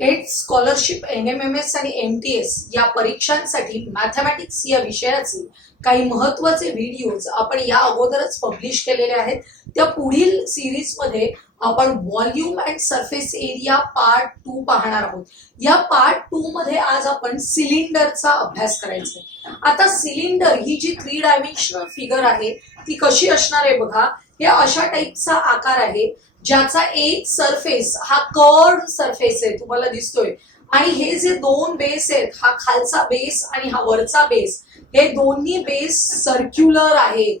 AIDS scholarship NMMS आणि MTS या परीक्षांसाठी मॅथमॅटिक्स या विषयाचे काही महत्त्वाचे व्हिडिओज आपण या अगोदरच पब्लिश केलेले आहेत। त्या पुढील सिरीज मध्ये आपण volume and surface area part 2 पाहणार आहोत। या पार्ट 2 मध्ये आज आपण सिलिंडरचा अभ्यास करायचा आहे। आता सिलिंडर ही जी 3 डायमेन्शनल फिगर आहे ती कशी असणार आहे बघा। हे अशा टाइपचा आकार आहे ज्याचा एक सरफेस हा कर्व्ड सरफेस आहे, तुम्हाला दिसतोय, आणि हे जे दोन बेस आहेत, हा खालचा बेस आणि हा वरचा बेस, हे दोन्ही बेस सर्क्युलर आहेत।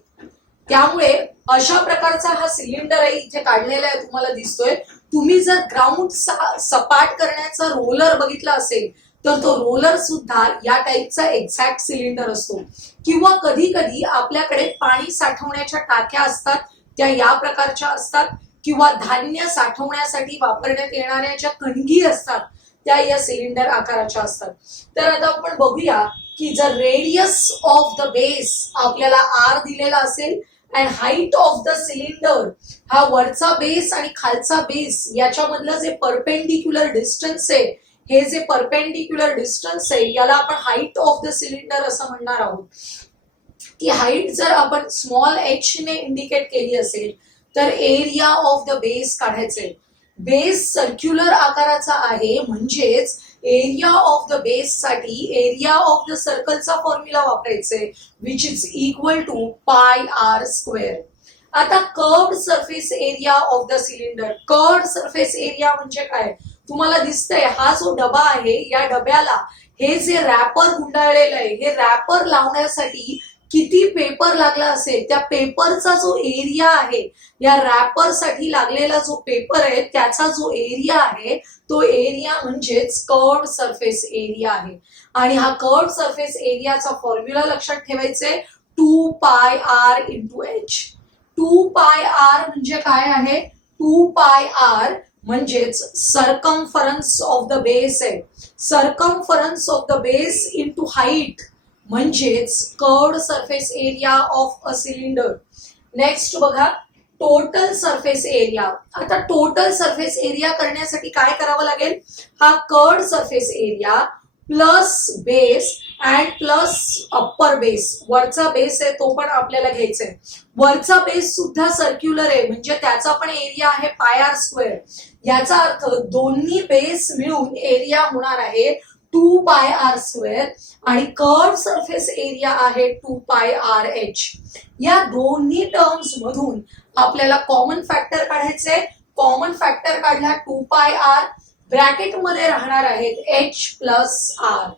त्यामुळे अशा प्रकारचा हा सिलेंडर आहे, इथे काढलेला आहे, तुम्हाला दिसतोय। तुम्ही जर ग्राउंड सपाट करण्याचा रोलर बघितला असेल तर तो रोलर सुद्धा या टाइपचा एक्झॅक्ट सिलेंडर असतो। किंवा कधी कधी आपल्याकडे पाणी साठवण्याच्या टाक्या असतात, त्या या प्रकारच्या असतात, किंवा धान्य साठवण्यासाठी वापरण्यात येणाऱ्या ज्या कणगी असतात त्या या सिलेंडर आकाराच्या असतात। तर आता आपण बघूया की जर रेडियस ऑफ द बेस आपल्याला r दिलेला असेल and height of the cylinder हा वरचा बेस आणि खालचा बेस याच्यामधलं जे परपेंडिक्युलर डिस्टन्स आहे, हे जे परपेंडिक्युलर डिस्टन्स आहे याला आपण हाईट ऑफ द सिलेंडर असं म्हणणार आहोत। की हाईट जर आपण स्मॉल h ने इंडिकेट केली असेल तर एरिया ऑफ द बेस काढायचे। बेस सर्क्युलर आकाराचा आहे, म्हणजेच एरिया ऑफ द बेस साठी एरिया ऑफ द सर्कलचा फॉर्म्युला वापरायचे, विच इज इक्वल टू पाय r स्क्वेअर। आता curved surface area of the cylinder, curved surface area म्हणजे काय, तुम्हाला दिसतंय हा जो डबा आहे या डब्याला हे जे रॅपर गुंडाळलेलं आहे, हे रॅपर लावण्यासाठी किती पेपर लागला असेल, त्या पेपरचा जो एरिया आहे, या रॅपर साठी लागलेला जो पेपर आहे त्याचा जो एरिया आहे तो एरिया म्हणजेच कर्व्ड सरफेस एरिया आहे। आणि हा कर्व्ड सरफेस एरियाचा फॉर्म्युला लक्षात ठेवायचे, 2 pi r into h। 2 pi r म्हणजे काय आहे, 2 पाय r म्हणजेच सर्कम्फरन्स ऑफ द बेस आहे। Circumference of the base into height म्हणजेच curved surface area of a cylinder. Next बघा, टोटल सरफेस एरिया। आता टोटल सरफेस एरिया करण्यासाठी काय करावं लागेल, हा curved surface area plus base and plus upper base, वरचा बेस आहे तो पण आपल्याला घ्यायचा आहे। वरचा बेस सुद्धा सर्क्युलर आहे, म्हणजे त्याचा पण एरिया आहे पाय r स्क्वेअर। याचा अर्थ दोन्ही बेस मिळून एरिया होणार आहे 2 पाय r स्क्वेअर आणि कर्व्ड सरफेस एरिया आहे 2 पाय r h। या दोन्ही टर्म्स मधून आपल्याला कॉमन फॅक्टर काढायचे। कॉमन फॅक्टर काढला 2 पाय r, ब्रॅकेट मध्ये राहणार आहेत h प्लस r।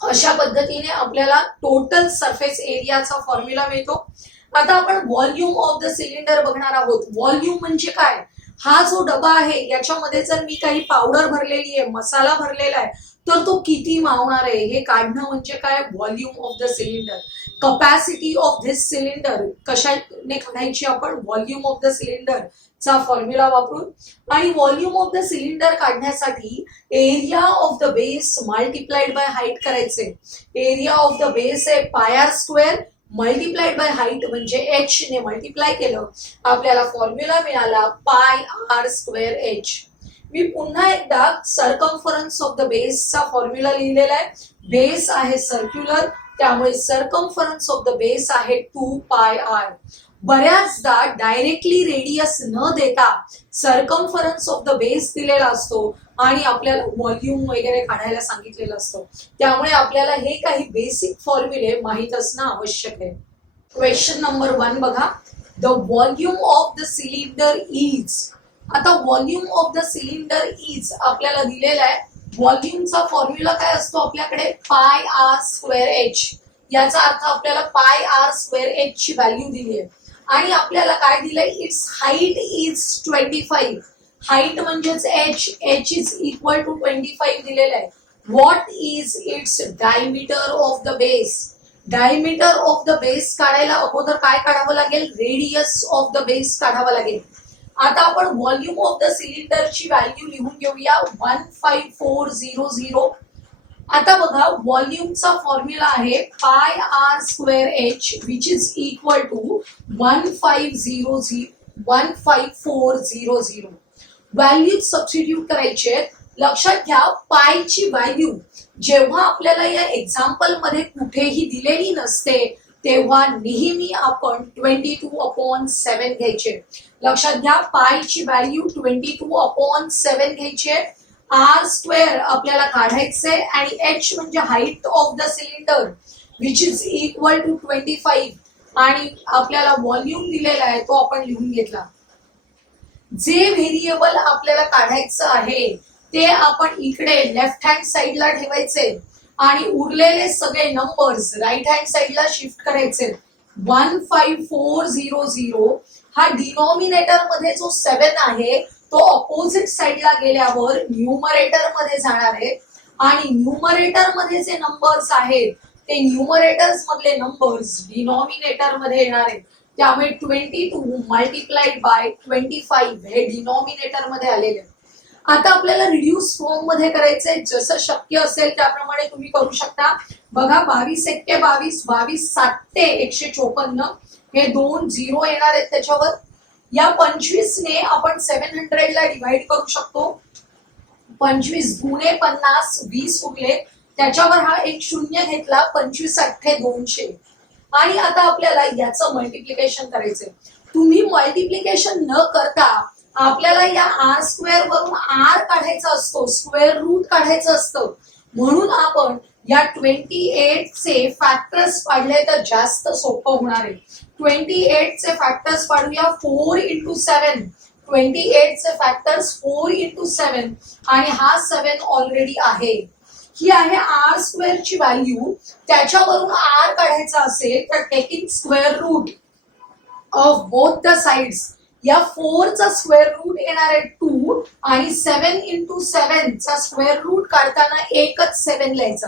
अशा पद्धतीने आपल्याला टोटल सरफेस एरियाचा फॉर्म्युला मिळतो। आता आपण व्हॉल्यूम ऑफ द सिलेंडर बघणार आहोत। व्हॉल्यूम म्हणजे काय, हा जो डबा आहे याच्यामध्ये जर मी काही पावडर भरलेली आहे, मसाला भरलेला आहे, तर तो किती मावणार आहे हे काढणं म्हणजे काय, volume of the cylinder. Capacity of this cylinder कशाने काढायची आपण, व्हॉल्यूम ऑफ द सिलेंडर चा फॉर्म्युला वापरून। आणि व्हॉल्यूम ऑफ द सिलेंडर काढण्यासाठी area of the base multiplied by height करायचे। एरिया ऑफ द बेस आहे pi r square multiplied by height म्हणजे h ने मल्टिप्लाय केलं, आपल्याला फॉर्म्युला मिळाला पाय r स्क्वेअर h। मी पुन्हा एकदा सर्कम्फरन्स ऑफ द बेसचा फॉर्म्युला लिहिलेला आहे। बेस आहे सर्क्युलर, त्यामुळे सर्कम्फरन्स ऑफ द बेस आहे 2 पाय r। बऱ्याचदा डायरेक्टली रेडियस न देता सर्कम्फरन्स ऑफ द बेस दिलेला असतो आणि आपल्याला व्हॉल्यूम वगैरे काढायला सांगितलेलं असतं, त्यामुळे आपल्याला हे काही बेसिक फॉर्म्युले माहित असणं आवश्यक आहे। क्वेश्चन नंबर 1 बघा, the volume of the cylinder is. आता volume of the cylinder is आपल्याला दिलेला आहे। व्हॉल्यूमचा फॉर्म्युला काय असतो आपल्याकडे, पाय r स्क्वेअर h। याचा अर्थ आपल्याला पाय r स्क्वेअर h ची व्हॅल्यू दिली आहे आणि आपल्याला काय दिलंय, इट्स हाईट इज 25। हाईट म्हणजेच h इज इक्वल टू 25 दिलेलं आहे। What is its diameter of the base. Diameter of the base काढायला अगोदर काय काढावं लागेल, रेडियस ऑफ द बेस काढावं लागेल। आता आपण व्हॉल्यूम ऑफ द सिलेंडरची व्हॅल्यू लिहून घेऊया, 15400। आता बघा, व्हॉल्यूमचा फॉर्म्युला आहे pi r square h which is equal to 15400। Value substitute करायचे, लक्षात घ्या पायची व्हॅल्यू जेव्हा आपल्याला या एक्झाम्पल मध्ये कुठेही दिलेली नसते तेव्हा नेहमी आपण 22/7 घ्यायचे. लक्षात घ्या पायची व्हॅल्यू 22/7 घ्यायची. आर स्क्वेअर आपल्याला काढायचे आणि एच म्हणजे height of the cylinder which is equal to 25 आणि आपल्याला व्हॉल्यूम दिलेला आहे तो आपण लिहून घेतला. जे व्हेरिएबल आपल्याला काढायचं आहे ते आपण इकडे लेफ्ट हँड साइडला ठेवायचे आणि उरलेले सगळे नंबर्स राईट हँड साइडला शिफ्ट करायचे. 15400 हा डिनॉमिनेटर मध्ये जो 7 आहे तो ऑपोजिट साइडला गेल्यावर न्यूमरेटर मध्ये जाणार आहे आणि न्यूमरेटर मध्ये जे नंबर्स आहेत ते न्यूमरेटर्स मधले नंबर्स डिनॉमिनेटर मध्ये येणार आहेत. त्यामुळे 22 मल्टिप्लाइड बाय 25 हे डिनॉमिनेटर मध्ये आलेले. आता आपल्याला रिड्यूस फॉर्म मध्ये करायचंय. जसं शक्य असेल त्याप्रमाणे तुम्ही करू शकता. बघा 22 एक्के 22, 22 7 ते 154 हे 2 0 येणार आहेत त्याच्यावर. या 25 ने आपण 700 ला डिवाइड करू शकतो. 25 गुणे 50 20 उरले त्याच्यावर हा एक शून्य घेतला. 25 8 200 आणि आता आपल्याला याचं मल्टिप्लिकेशन करायचंय. तुम्ही मल्टिप्लिकेशन न करता आपल्याला या आर स्क्वेअर वरून आर काढायचा असतो, स्क्वेअर रूट काढायचं असतं. म्हणून आपण या 28 चे फॅक्टर्स पाडले तर जास्त सोपं होणार आहे. 28 चे फॅक्टर्स पाडूया 4 into 7. 28 चे फॅक्टर्स 4 into 7 आणि हा 7 ऑलरेडी आहे. ही आहे आर स्क्वेअर ची व्हॅल्यू. त्याच्यावरून आर काढायचा असेल तर taking square root of both the sides. या 4 चा स्क्वेअर रूट येणार आहे 2 आणि 7 into 7 चा स्क्वेअर रूट काढताना एकच 7 लिहायचा.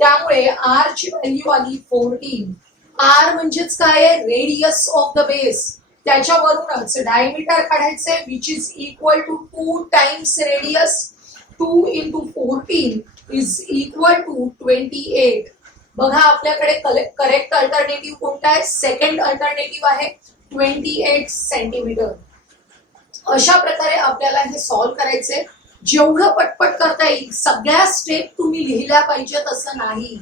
त्यामुळे आर ची व्हॅल्यू आली 14. आर म्हणजेच काय आहे रेडियस ऑफ द बेस. त्याच्यावरूनच डायमीटर काढायचे which is equal to 2 times radius. 2 into 14 is equal to 28. बघा आपल्याकडे करेक्ट अल्टरनेटिव्ह कोणता आहे? सेकंड अल्टरनेटिव्ह आहे 28 सेंटीमीटर. अशा प्रकारे आपल्याला हे सॉल्व्ह करायचे. जेवढं पटपट करता येईल. सगळ्या स्टेप तुम्ही लिहिल्या पाहिजेत असं नाही.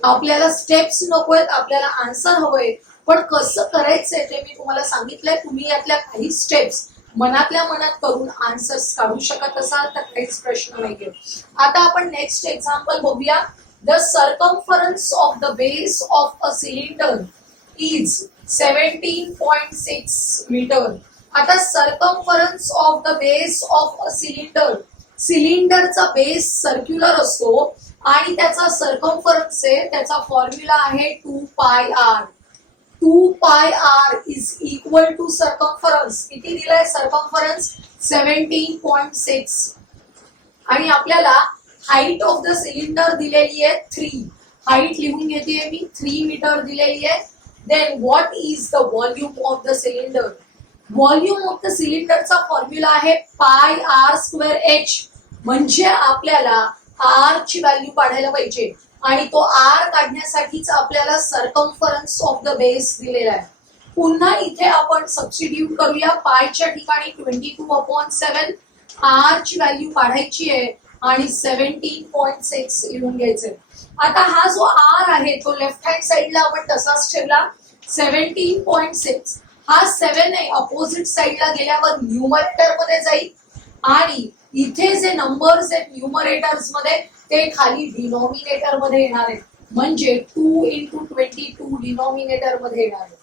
आपल्याला स्टेप्स नकोयत, आपल्याला आन्सर हवंय. पण कसं करायचंय ते मी तुम्हाला सांगितलंय. तुम्ही यातल्या काही स्टेप्स मनातल्या मनात करून आन्सर्स काढू शकत असाल तर काहीच प्रश्न नाहीये. आता आपण नेक्स्ट एक्झाम्पल बघूया. The circumference of the base of a cylinder is 17.6 metre. आता circumference of the base of a cylinder. सिलेंडरचा बेस सर्क्युलर असतो आणि त्याचा सर्कम्फरन्स आहे त्याचा फॉर्म्युला आहे 2πr. 2πr is equal to circumference. किती दिलाय सर्कम्फरन्स? 17.6 आणि आपल्याला हाईट ऑफ द सिलेंडर दिलेली आहे 3. हाईट लिहून घेते मी 3 मीटर दिलेली आहे. Then what is the volume of the cylinder? Volume of the सिलेंडरचा फॉर्म्युला आहे πr²h. म्हणजे आपल्याला आर ची व्हॅल्यू काढायला पाहिजे आणि तो आर काढण्यासाठीच आपल्याला सर्कम्फरन्स ऑफ द बेस दिलेला आहे. पुन्हा इथे आपण सबस्टिट्यूट करूया. पायच्या ठिकाणी 22/7 आर ची व्हॅल्यू काढायची आहे आणि 17.6 लिहून घ्यायचे. आता हा जो आर आहे तो लेफ्ट हँड साइडला आपण तसाच ठेवला. 17.6 हा 7 आहे अपोजिट साइडला गेल्यावर न्यूमरेटर मध्ये जाईल आणि इथे जे नंबर्स आहेत न्यूमरेटर्स मध्ये ते खाली डिनॉमिनेटर मध्ये येणार आहेत. म्हणजे 2 into 22 डिनॉमिनेटर मध्ये येणार आहे.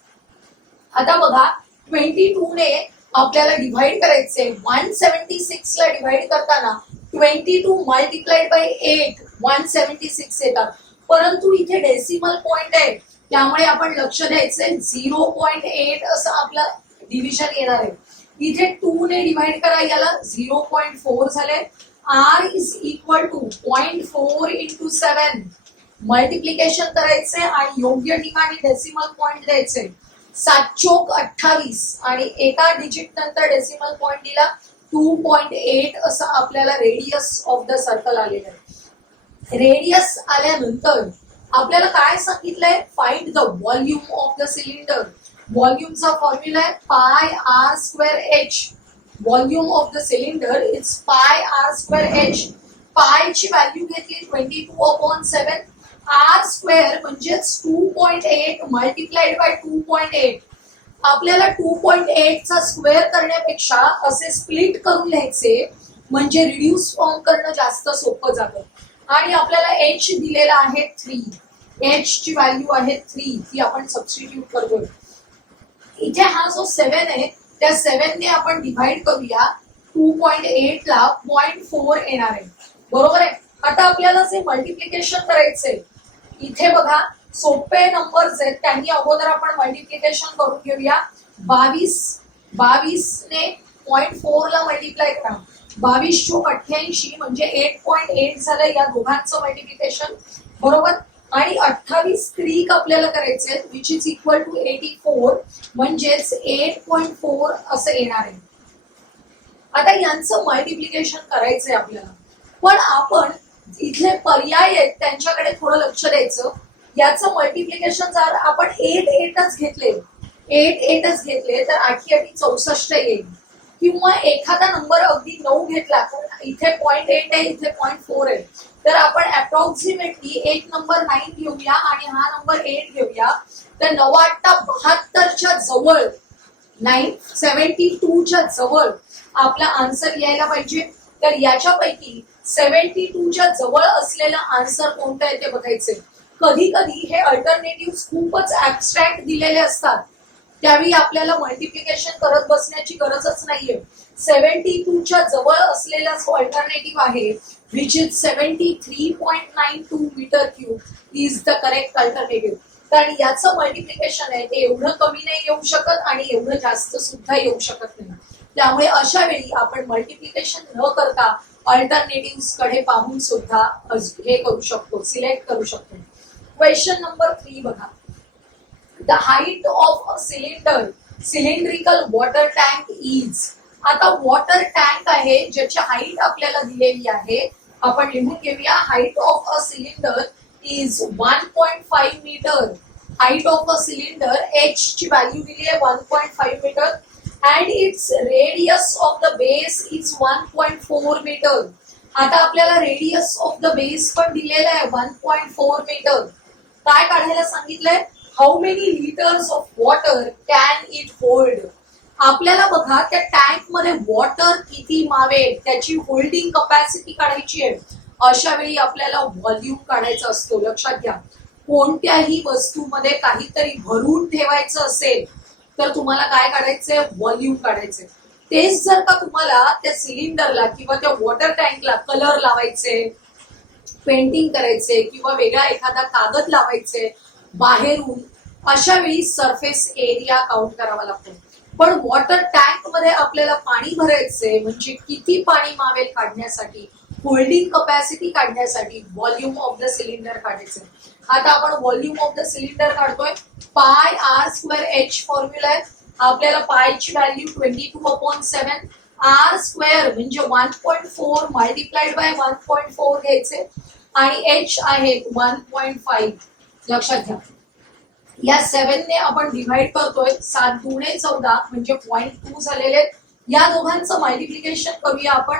आता बघा 22 ने आपल्याला डिव्हाइड करायचे. 176 ला डिव्हाइड करताना 22 मल्टिप्लाइड बाय 8 176 येतात. परंतु इथे डेसिमल पॉइंट आहे त्यामुळे आपण लक्ष द्यायचंय 0.8 असं आपलं डिव्हिजन येणार आहे. इथे 2 ने डिव्हाइड करा याला 0.4 झाले. R is equal to 0.4 into 7. Multiplication करायचे आणि योग्य ठिकाणी डेसिमल पॉइंट द्यायचे. 7 चोक 28 आणि एका डिजिट नंतर डेसिमल पॉइंट दिला 2.8 असं आपल्याला रेडियस ऑफ द सर्कल आलेलं आहे. रेडियस आल्यानंतर आपल्याला काय सांगितलंय? Find the volume of the cylinder. व्हॉल्यूमचा फॉर्म्युला आहे πr²h. Volume of the cylinder is πr²h. पायची व्हॅल्यू घेतली 22/7, आर स्क्वेअर म्हणजेच 2.8 मल्टिप्लाइड बाय 2.8. आपल्याला 2.8 चा स्क्वेअर करण्यापेक्षा असे स्प्लिट करून लिहायचे, म्हणजे रिड्यूस फॉर्म करणं जास्त सोपं जातं. आणि आपल्याला एच दिलेला आहे 3, एच ची व्हॅल्यू आहे 3, ती आपण सबस्टिट्यूट करतोय. इथे हा जो 7 आहे त्या 7 ने आपण डिवाइड करूया. 2.8 ला 0.4 येणार आहे, बरोबर आहे. आता आपल्याला जे मल्टिप्लिकेशन करायचंय, इथे बघा सोपे नंबर्स आहेत, त्यांनी अगोदर आपण मल्टिप्लिकेशन करून घेऊया. 22 ने 0.4 ला मल्टिप्लाय करा. 22 चोक 88 म्हणजे 8.8 झालं या दोघांचं मल्टिप्लिकेशन, बरोबर. आणि 28 त्रिक आपल्याला करायचे विच इज इक्वल टू 84 म्हणजेच 8.4 असं येणार आहे. आता यांचं मल्टिप्लिकेशन करायचंय आपल्याला, पण आपण इथले पर्याय आहेत त्यांच्याकडे थोडं लक्ष द्यायचं. याचं मल्टिप्लिकेशन जर आपण 8 घेतले तर 8 8 64 येईल. किंवा एखादा नंबर अगदी 9 घेतला, तर इथे 0.8 आहे, इथे 0.4 आहे, तर आपण अप्रॉक्सिमेटली एक नंबर 9 घेऊया आणि हा नंबर 8 घेऊया. तर 9 8 72च्या जवळ, 72 च्या जवळ आपला आन्सर यायला पाहिजे. तर याच्यापैकी 72 च्या जवळ असलेला आन्सर कोणता आहे ते बघायचे. कधी कधी हे अल्टरनेटिव्ह खूपच ऍबस्ट्रॅक्ट दिलेले असतात, त्यावेळी आपल्याला मल्टिप्लिकेशन करत बसण्याची गरजच नाहीये. 72 च्या जवळ असलेला जो अल्टरनेटिव्ह आहे which is 73.92 metre cube is the correct alternative. कारण याचं मल्टिप्लिकेशन आहे ते एवढं कमी नाही येऊ शकत आणि एवढं जास्त सुद्धा येऊ शकत नाही. त्यामुळे अशा वेळी आपण मल्टिप्लिकेशन न करता अल्टरनेटिव्ह कडे पाहून सुद्धा हे करू शकतो, सिलेक्ट करू शकतो. क्वेश्चन नंबर 3 बघा. The height of a cylindrical water tank is. आता वॉटर टँक आहे ज्याची हाईट आपल्याला दिलेली आहे, आपण लिहून घेऊया. Height of a cylinder is 1.5 metre. Height of a cylinder H ची व्हॅल्यू दिली आहे 1.5 metre and its radius of the base is 1.4 metre. आता आपल्याला रेडियस ऑफ द बेस पण दिलेला आहे 1.4 मीटर. काय काढायला सांगितलंय? How many litres of water can it hold. आपल्याला बघा त्या टँक मध्ये वॉटर किती मावेल त्याची होल्डिंग कपॅसिटी काढायची आहे. अशा वेळी आपल्याला व्हॉल्यूम काढायचा असतो. लक्षात घ्या, कोणत्याही वस्तूमध्ये काहीतरी भरून ठेवायचं असेल तर तुम्हाला काय काढायचंय? व्हॉल्यूम काढायचंय. तेच जर का तुम्हाला त्या सिलेंडरला किंवा त्या वॉटर टँकला कलर लावायचे, पेंटिंग करायचे किंवा वेगळा एखादा कागद लावायचे बाहेरून, अशा वेळी सरफेस एरिया काउंट करावा लागतो. पण वॉटर टँक मध्ये आपल्याला पाणी भरायचंय म्हणजे किती पाणी मावेल काढण्यासाठी, होल्डिंग कपॅसिटी काढण्यासाठी व्हॉल्यूम ऑफ द सिलेंडर काढायचंय. आता आपण व्हॉल्यूम ऑफ द सिलेंडर काढतोय. पाय आर स्क्वेअर एच फॉर्म्युला आहे. आपल्याला पायची व्हॅल्यू 22/7, आर स्क्वेअर म्हणजे 1.4 मल्टिप्लाइड बाय 1.4 घ्यायचे आणि एच आहे 1.5. लक्षात घ्या, या 7 ने आपण डिवाइड करतोय. 7 दुणे 14 म्हणजे 0.2 झालेले. या दोघांचं मल्टिप्लिकेशन करूया आपण,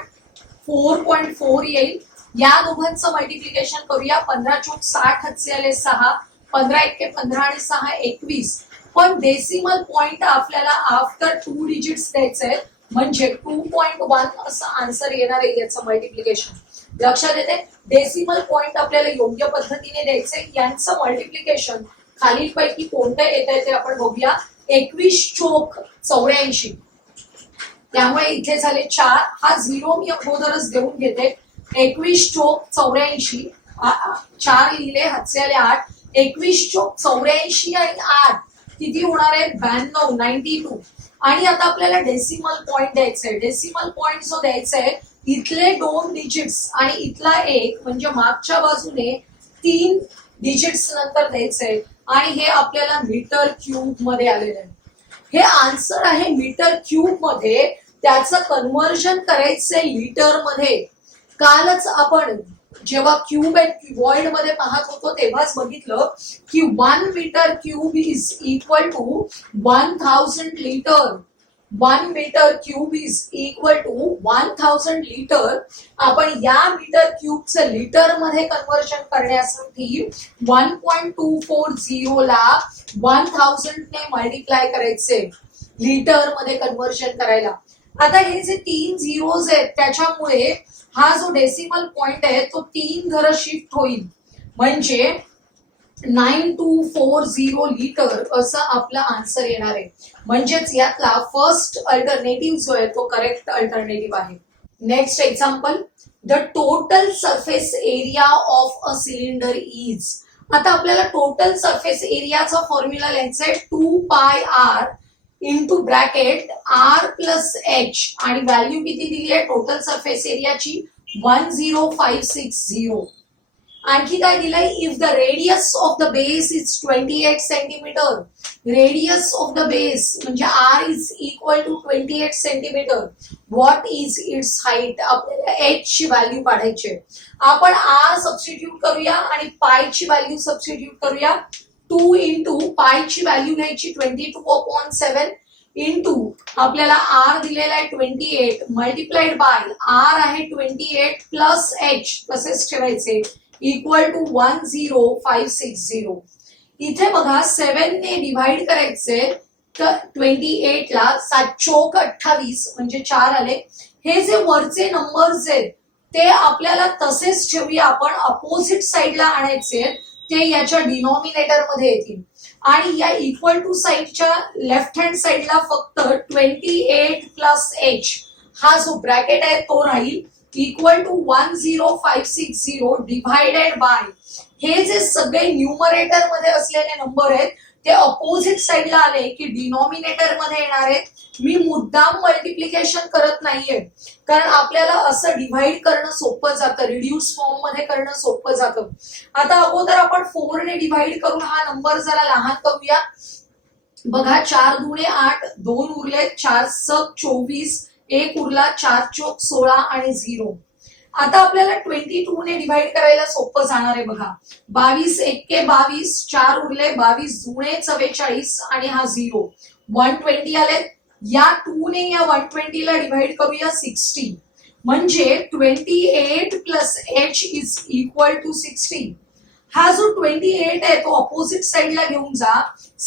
4.4 येईल. या दोघांचं मल्टिप्लिकेशन करूया, 15 चोक 60 हातचे आले 6, 15 1 15 आणि 6 21. पण डेसिमल पॉइंट आपल्याला आफ्टर 2 डिजिट्स द्यायचे म्हणजे 2.1 असं आन्सर येणार आहे याचं मल्टिप्लिकेशन. लक्षात येते, डेसिमल पॉइंट आपल्याला योग्य पद्धतीने द्यायचे. यांचं मल्टिप्लिकेशन खालीलपैकी कोणतं येत आहे ते आपण बघूया. 21 चोक 84, त्यामुळे इथे झाले 4. हा 0 मी अगोदरच देऊन घेते. 21 चोक 84, 4 लिहिले, हातचे आले 8. 21 चोक 84 आणि 8 किती होणार आहे? 92, 92. आणि आता आपल्याला डेसिमल पॉइंट द्यायचंय. डेसिमल पॉइंट जो द्यायचा आहे इथले 2 डिजिट्स आणि इथला 1 म्हणजे मागच्या बाजूने 3 डिजिट्स नंतर द्यायचंय आणि हे आपल्याला मीटर क्यूब मध्ये आलेलं आहे. हे आन्सर आहे मीटर क्यूब मध्ये, त्याचं कन्व्हर्जन करायचंय लिटर मध्ये. कालच आपण जेव्हा क्यूब अँड व्हॉइड मध्ये पाहत होतो तेव्हाच बघितलं की 1 metre cube is equal to 1000 litre. 1 metre cube is equal to 1000 litre. आपण या मीटर क्यूबचं लिटर मध्ये कन्व्हर्जन करण्यासाठी 1.240 ला 1000 ने मल्टिप्लाय करायचे लिटर मध्ये कन्व्हर्जन करायला. आता हे जे 3 झिरोज आहेत त्याच्यामुळे हा जो डेसिमल पॉइंट आहे तो 3 जरा शिफ्ट होईल, म्हणजे 9240 लिटर असं आपला आन्सर येणार आहे. म्हणजेच यातला फर्स्ट अल्टरनेटिव्ह जो आहे तो करेक्ट अल्टरनेटिव्ह आहे. Next example, the total surface area of a cylinder is. आता आपल्याला टोटल सरफेस एरियाचा फॉर्म्युला लिहायचा आहे 2 pi R into bracket R plus H, आणि व्हॅल्यू किती दिली आहे टोटल सरफेस एरियाची 10560. आणखी काय दिलंय, if the radius of the base is 28 centimetre. Radius of the base म्हणजे r is equal to 28 centimetre. What is its height. आपल्याला h ची व्हॅल्यू काढायची. आपण आर सबस्टिट्यूट करूया आणि पाय ची व्हॅल्यू सबस्टिट्यूट करूया. 2 इंटू पाय ची व्हॅल्यू घ्यायची 22/7 इंटू आपल्याला आर दिलेला आहे 28 मल्टिप्लाइड बाय आर आहे 28 प्लस एच तसेच ठेवायचे इक्वल टू 10560. इथे बघा 7 ने डिव्हाइड करायचे तर 28 ला 7 चोक 28 म्हणजे 4 आले. हे जे वरचे नंबर्स आहेत ते आपल्याला तसेच ठेवूया, आपण अपोजिट साइडला आणायचे, ते याच्या डिनॉमिनेटर मध्ये येतील. आणि या इक्वल टू साइडच्या लेफ्ट हँड साइडला फक्त 28 प्लस एच हा जो ब्रॅकेट आहे तो राहील इक्वल टू 10560 डिव्हायडेड बाय हे जे सगळे न्यूमरेटर मध्ये असलेले नंबर आहेत ते अपोजिट साइडला आले की डिनॉमिनेटर मध्ये येणार आहेत. मी मुद्दाम मल्टिप्लिकेशन करत नाहीये, कारण आपल्याला असं डिव्हाइड करणं सोपं जातं, रिड्यूस फॉर्म मध्ये करणं सोपं जातं. आता अगोदर आपण 4 ने डिव्हाइड करून हा नंबर जरा लहान करूया. बघा 4 दुणे 8, 2 उरले, 4 सक 24, 1 उरला, 4 चोक 16 आणि 0. आता आपल्याला 22 ने डिव्हाइड करायला सोपं जाणार आहे. बघा 22 एक्के 22, 4 उरले, 22 दुणे 44 आणि हा 0, 120 आले. या 2 ने या 120 ला डिव्हाइड करूया 60, म्हणजे 28 plus H is equal to 60. हा जो 28 आहे तो अपोजिट साइडला घेऊन जा,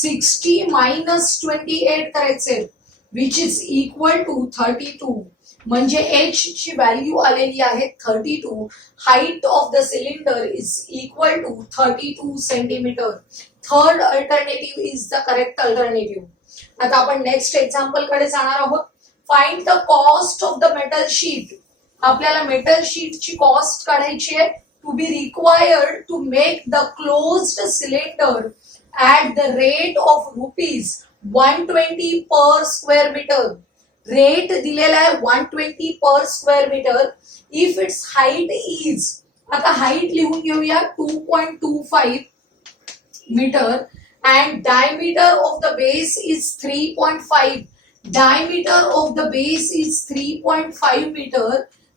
60 मायनस 28 करायचे विच इज इक्वल टू 32. म्हणजे एच ची व्हॅल्यू आलेली आहे 32. Height of the cylinder is equal to 32 centimetre. Third alternative is the correct alternative. आता आपण नेक्स्ट एक्झाम्पल कडे जाणार आहोत. Find the cost of the metal sheet. आपल्याला मेटल शीटची कॉस्ट काढायची आहे. To be required to make the closed cylinder at the rate of rupees 120 per square metre. Rate दिलेला आहे 120 per square metre. If its height is, आता height लिहून घेऊया 2.25 metre and diameter of the base is 3.5. Diameter of the base is 3.5 meter.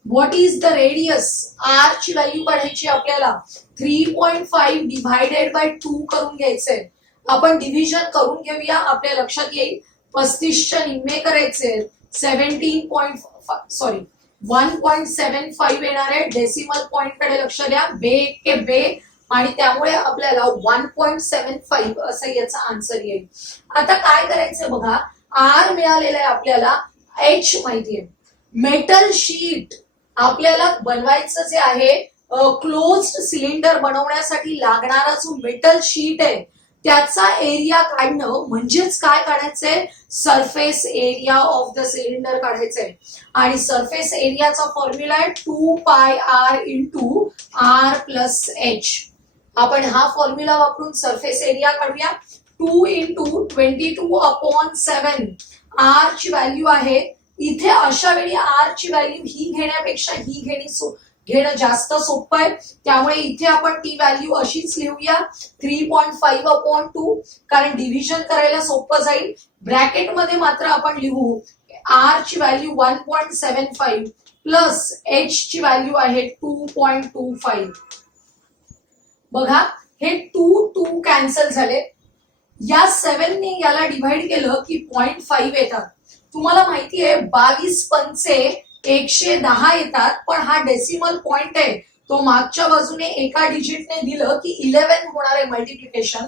What is the radius? R ची value काढायची आपल्याला. 3.5 divided by 2 करून घ्यायचंय. आपण डिव्हिजन करून घेऊया, आपल्या लक्षात येईल. 35 च्या निम्मे करायचे 1.75 येणार आहे. डेसिमल पॉइंट कडे लक्ष द्या. बे के बे, आणि त्यामुळे आपल्याला 1.75 असं याचा आन्सर येईल. आता काय करायचं बघा, आर मिळालेला आहे आपल्याला, एच माहितीये. मेटल शीट आपल्याला बनवायचं जे आहे, क्लोज्ड सिलेंडर बनवण्यासाठी लागणारा जो मेटल शीट आहे त्याचा एरिया काढणं म्हणजेच काय काढायचंय, surface area of the cylinder काढायचंय. आणि सरफेस एरियाचा फॉर्म्युला आहे 2 pi R into r plus h. आपण हा फॉर्म्युला वापरून सरफेस एरिया काढूया. 2 इंटू 22/7 आर ची व्हॅल्यू आहे. इथे अशा वेळी आर ची व्हॅल्यू ही घेण्यापेक्षा ही घेणं जास्त सोपं आहे, त्यामुळे इथे आपण ती व्हॅल्यू अशीच लिहूया 3.5/2, कारण डिव्हिजन करायला सोपं जाईल. ब्रॅकेट मध्ये मात्र आपण लिहू आर ची व्हॅल्यू 1.75 प्लस एच ची व्हॅल्यू आहे 2.25. बघा हे 2 कॅन्सल झाले. या 7 ने याला डिव्हाइड केलं की 0.5 येतात. तुम्हाला माहिती आहे 22 पंचे 110 येतात, पण हा डेसिमल पॉइंट आहे तो मागच्या बाजूने एका डिजिटने दिलं की 11 होणार आहे मल्टिप्लिकेशन,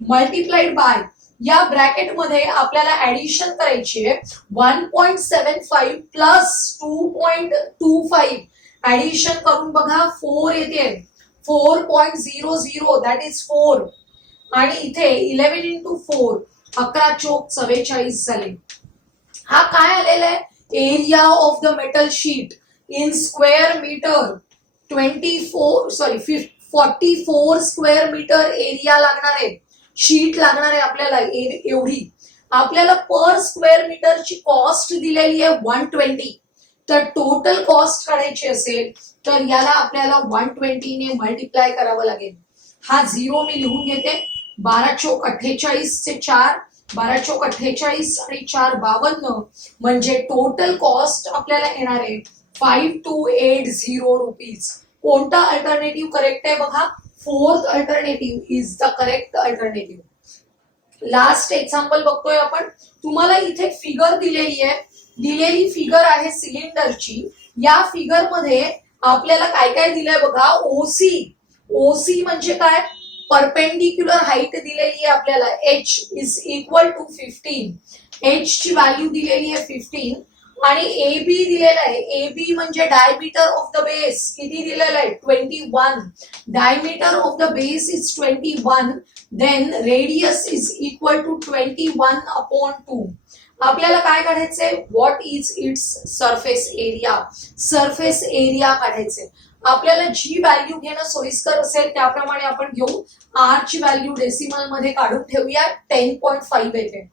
मल्टिप्लाइड बाय या ब्रॅकेट मध्ये आपल्याला ऍडिशन करायची आहे 1.75 प्लस 2.25 ऍडिशन करून बघा 4 येते 4.00 दॅट इज 4 आणि इथे 11 इंटू 4 11 चोक 44 झाले. हा काय आलेला आहे area of the metal sheet in square metre 44 square metre area लागणार आहे, शीट लागणार आहे आपल्याला एवढी. आपल्याला पर स्क्वेअर मीटरची कॉस्ट दिलेली आहे 120, तर टोटल कॉस्ट काढायची असेल तर याला आपल्याला 120 ने मल्टिप्लाय करावं लागेल. हा 0 मी लिहून घेते, 12 चोक 48 चे 4, 12 चोक 48 आणि 4 52, म्हणजे टोटल कॉस्ट आपल्याला येणार आहे 5280 रुपीज. कोणता अल्टरनेटिव्ह करेक्ट आहे बघा, fourth alternative is the correct alternative. Last example बघतोय आपण. तुम्हाला इथे फिगर दिलेली आहे, दिलेली फिगर आहे सिलेंडरची. या फिगर मध्ये आपल्याला काय काय दिलंय बघा, ओसी. ओसी म्हणजे काय, परपेंडिक्युलर हाईट दिलेली आहे आपल्याला h is equal to 15. h ची व्हॅल्यू दिलेली आहे 15 आणि AB दिलेला आहे. AB म्हणजे डायमीटर ऑफ द बेस किती दिलेलं आहे 21. Diameter of the base is 21, then radius is equal to 21/2. आपल्याला काय काढायचंय, what is its surface area. Surface area काढायचे. आपल्याला जी व्हॅल्यू घेणं सोयीस्कर असेल त्याप्रमाणे आपण घेऊ. आर ची व्हॅल्यू डेसिमल मध्ये काढून ठेवूया, 10.5 येते.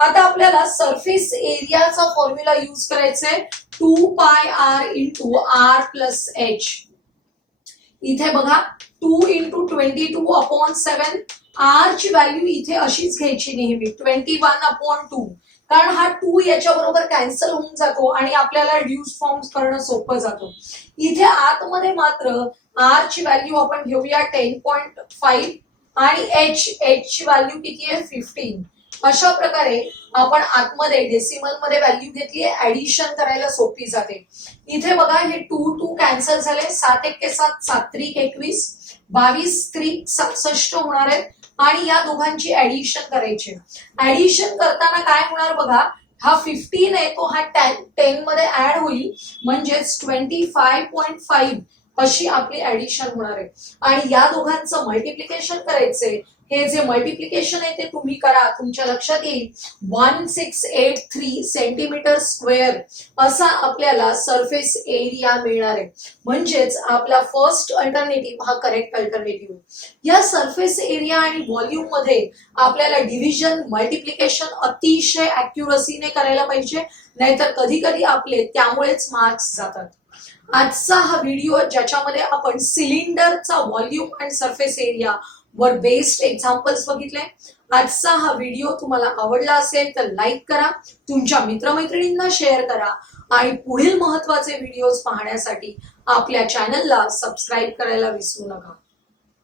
आता आपल्याला सरफेस एरियाचा फॉर्म्युला यूज करायचा आहे 2πr into r plus H. इथे बघा 2 इंटू 22/7. आर ची व्हॅल्यू इथे अशीच घ्यायची नेहमी 21/2, कारण हा 2 याच्या बरोबर कॅन्सल होऊन जातो आणि आपल्याला रिड्यूस फॉर्म करणं सोपं जातं. इथे आतमध्ये मात्र आर ची व्हॅल्यू आपण घेऊया 10.5 आणि एच ची व्हॅल्यू किती आहे 15. अशा प्रकारे आपण आतमध्ये डेसिमल मध्ये व्हॅल्यू घेतली आहे, ऍडिशन करायला सोपी जाते. इथे बघा हे 2 कॅन्सल झाले, 7 1 7 7 3 21, 22 3 67 होणार आहेत आणि या दोघांची ऍडिशन करायची. ऍडिशन करताना काय होणार बघा, हा 15 आहे तो हा 10 मध्ये ऍड होईल, म्हणजेच 25.5 अशी आपली ऍडिशन होणार आहे. आणि या दोघांचं मल्टिप्लिकेशन करायचंय. हे जे मल्टिप्लिकेशन आहे ते तुम्ही करा, तुमच्या लक्षात येईल 1683 सेंटीमीटर स्क्वेअर असा आपल्याला सरफेस एरिया मिळणार आहे. म्हणजेच आपला फर्स्ट अल्टरनेटिव्ह हा करेक्ट अल्टरनेटिव्ह. या सरफेस एरिया आणि व्हॉल्यूम मध्ये आपल्याला डिव्हिजन मल्टिप्लिकेशन अतिशय अॅक्युरसीने करायला पाहिजे, नाहीतर कधी कधी आपले त्यामुळेच मार्क्स जातात. आजचा हा व्हिडिओ ज्याच्यामध्ये आपण सिलेंडरचा व्हॉल्यूम आणि surface area were based examples बघितले. आजचा हा व्हिडिओ तुम्हाला आवडला असेल तर लाईक करा, तुमच्या मित्रमैत्रिणींना शेअर करा आणि पुढील महत्त्वाचे व्हिडिओज पाहण्यासाठी आपल्या चॅनलला सबस्क्राईब करायला विसरू नका.